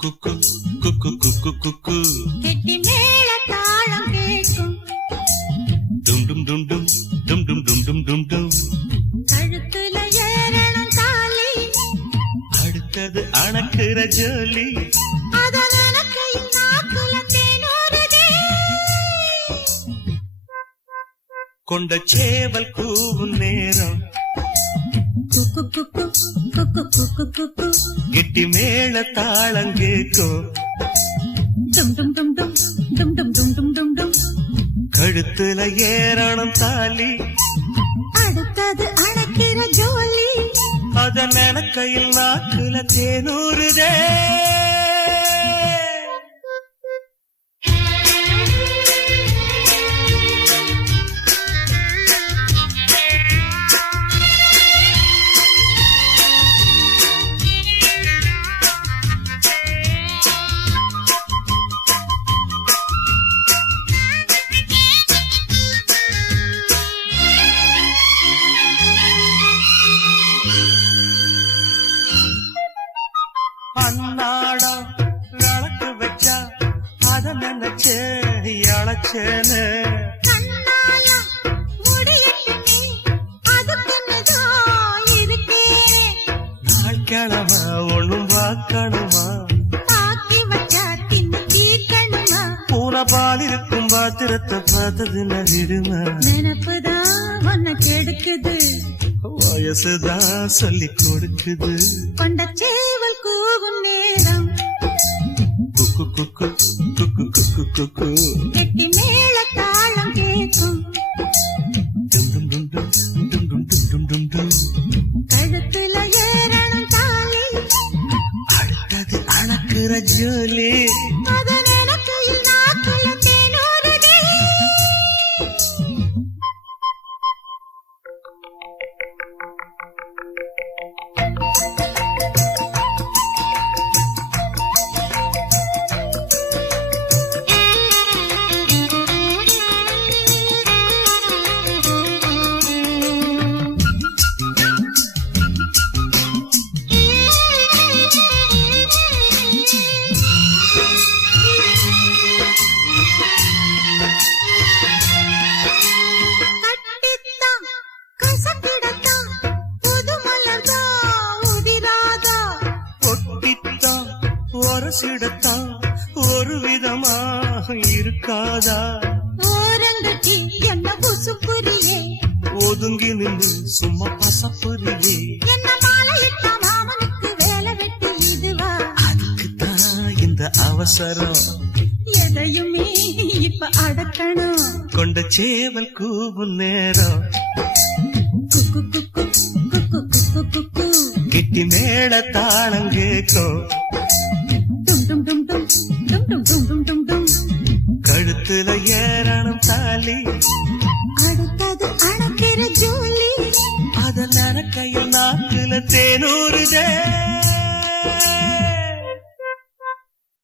குக்கு குக்கு குக்கு குக்கு கெட்டி மேல தாளம் கேட்கும். டும் டும் டும் டும் டும் டும் டும் டும் டும் டும். கழுத்துல ஏறணும் தாலி, அடுத்தது அணக்குற ஜோலி. அத நினைக்கையில் நாக்குல தேனூறுதே. கொண்ட சேவல் கூவும் நேரம் குக்கு குக்கு குக்கு குக்கு குக்கு கெட்டி மேல தாளம் கேட்கும். டும் டும் டும் டும் டும் டும் டும் டும் டும் டும். கழுத்துல ஏறணும் தாலி, அடுத்தது அணைக்கிற ஜோலி. அத நினைக்கையில் நாக்குல தேனூறுதே. அன்னாடம் விளக்கு வச்சா அத நினைச்சே அழைச்சேன்னு. கண்ணால முடியட்டுமே, அதுக்குன்னுதான் இருக்கேன். நாள் கிழமை ஒண்ணும் பார்க்கணுமா, தாக்கி வச்சா தின்னு தீர்க்கணுமா. பூனை பால் இருக்கும் பாத்திரத்தை பார்த்தது நகிடுமா. நினப்புதான் உன்னை கெடுக்குது, வயசுதான் சொல்லி கொடுக்குது. கொண்ட சேவல் கூவும் நேரம் குக்கு குக்கு குக்கு குக்கு குக்கு கெட்டி மேல தாளம் கேட்கும். டும் டும் டும் டும் டும் டும் டும் டும் டும் டும். கழுத்துல ஏறணும் தாலி, அடுத்தது அணக்குற ஜோலி. அத நினைக்கையில் நாக்குல தேனூறுதே. கட்டித்தான் கசக்கிடத்தான் புது மலர்தான் உதிராதா. ஒட்டித்தான் ஒரசிடத்தான் ஒரு விதமா இருக்காதா. ஓரங்கட்டி என்ன புசுப்புரியே, ஒதுங்கி நின்று சும்மா பசப்புரியே. என்ன மாலையிட்ட மாமனுக்கு வேலை வெட்டி இதுவா. அதுக்குத்தான் இந்த அவசரம், எதையுமே இப்ப அடக்கணும். கொண்ட சேவல் கூவும் நேரம் குக்கு குக்கு குக்கு குக்கு குக்கு கெட்டி மேல தாளம் கேட்கும்.